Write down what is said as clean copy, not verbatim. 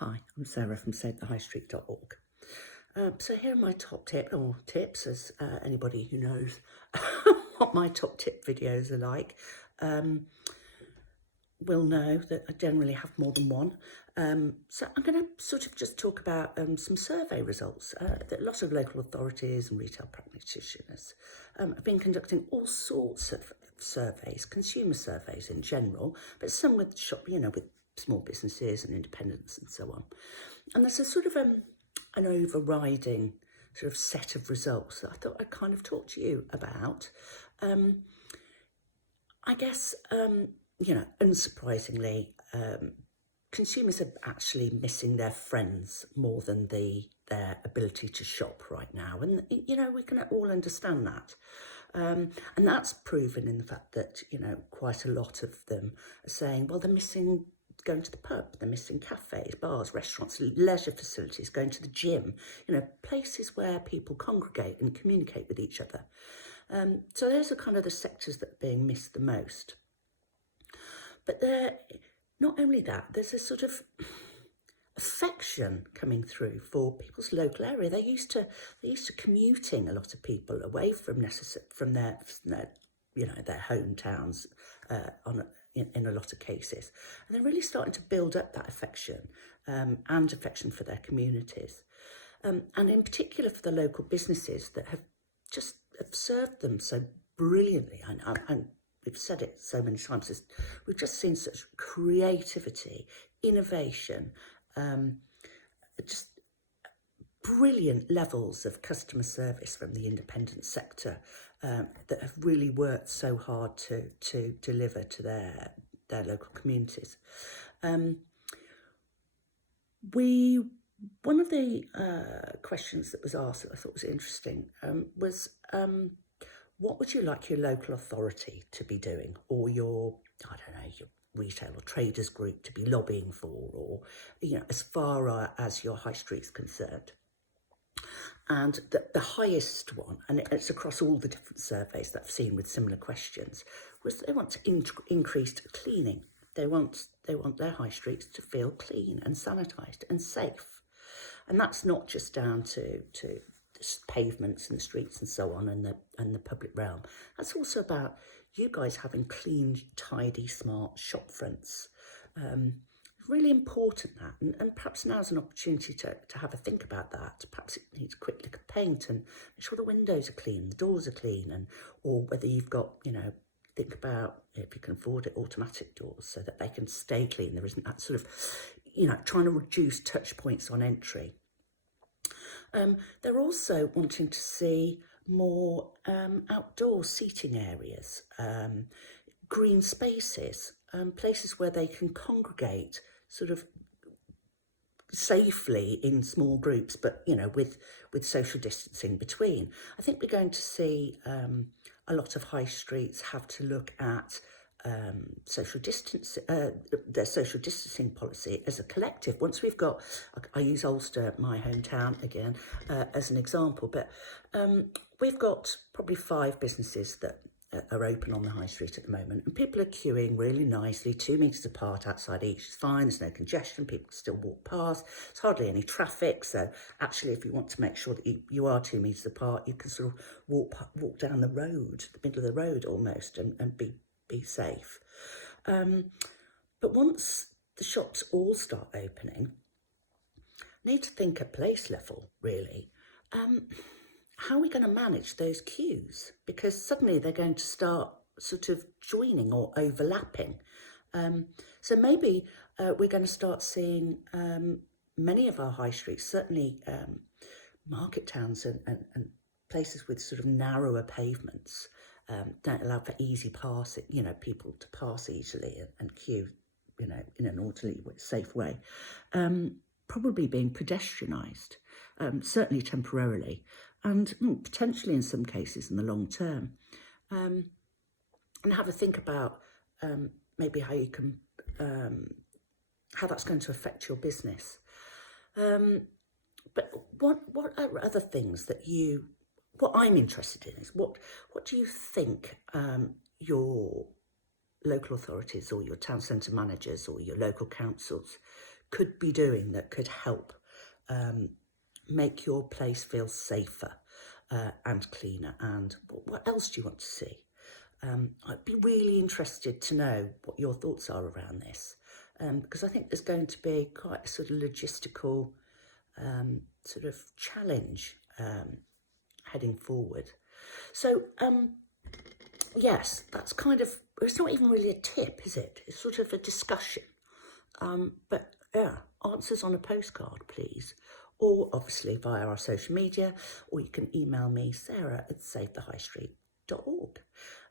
Hi, I'm Sarah from SaveTheHighStreet.org. So here are my top tips, as anybody who knows what my top tip videos are like will know that I generally have more than one. So I'm going to sort of just talk about some survey results that a lot of local authorities and retail practitioners have been conducting all sorts of surveys, consumer surveys in general, but some with with small businesses and independents and so on. And there's a sort of an overriding sort of set of results that I thought I'd kind of talk to you about. I guess, unsurprisingly, consumers are actually missing their friends more than their ability to shop right now. And, we can all understand that. And that's proven in the fact that, quite a lot of them are saying, well, they're missing going to the pub, they're missing cafes, bars, restaurants, leisure facilities, going to the gym, places where people congregate and communicate with each other. So those are kind of the sectors that are being missed the most. But not only that, there's a sort of affection coming through for people's local area. They're used to commuting, a lot of people, away from their hometowns in a lot of cases, and they're really starting to build up that affection and affection for their communities, and in particular for the local businesses that have served them so brilliantly. And we've said it so many times, we've just seen such creativity, innovation, just brilliant levels of customer service from the independent sector that have really worked so hard to deliver to their local communities. One of the questions that was asked that I thought was interesting was, what would you like your local authority to be doing, or your retail or traders group to be lobbying for, or, as far as your high street's concerned? And the highest one, and it's across all the different surveys that I've seen with similar questions, was they want to increase cleaning. They want their high streets to feel clean and sanitised and safe. And that's not just down to the pavements and the streets and so on, and the public realm. That's also about you guys having clean, tidy, smart shop fronts. Really important, that, and perhaps now's an opportunity to have a think about that. Perhaps it needs a quick lick of paint and make sure the windows are clean, the doors are clean, or whether you've got, think about, if you can afford it, automatic doors so that they can stay clean. There isn't that sort of, trying to reduce touch points on entry. They're also wanting to see more outdoor seating areas, green spaces, places where they can congregate sort of safely in small groups, but with social distancing between. I think we're going to see a lot of high streets have to look at their social distancing policy as a collective. Once we've got, I use Ulster, my hometown again, as an example, but we've got probably 5 businesses that are open on the high street at the moment, and people are queuing really nicely, 2 metres apart outside each. It's fine, there's no congestion, people can still walk past, there's hardly any traffic. So actually, if you want to make sure that you are 2 metres apart, you can sort of walk down the road, the middle of the road almost, and be safe. But once the shops all start opening, need to think at place level, really. How are we going to manage those queues? Because suddenly they're going to start sort of joining or overlapping. So maybe we're going to start seeing many of our high streets, certainly market towns and places with sort of narrower pavements, don't allow for easy passing, people to pass easily and queue, in an orderly, safe way. Probably being pedestrianised, certainly temporarily, and potentially in some cases in the long term. And have a think about maybe how you can, how that's going to affect your business. But what are other things that what I'm interested in is what do you think your local authorities or your town centre managers or your local councils could be doing that could help make your place feel safer and cleaner? And what else do you want to see? I'd be really interested to know what your thoughts are around this, because I think there's going to be quite a sort of logistical sort of challenge heading forward. So yes, that's kind of, it's not even really a tip, is it? It's sort of a discussion. But yeah, answers on a postcard, please. Or obviously via our social media, or you can email me, Sarah@SaveTheHighStreet.org.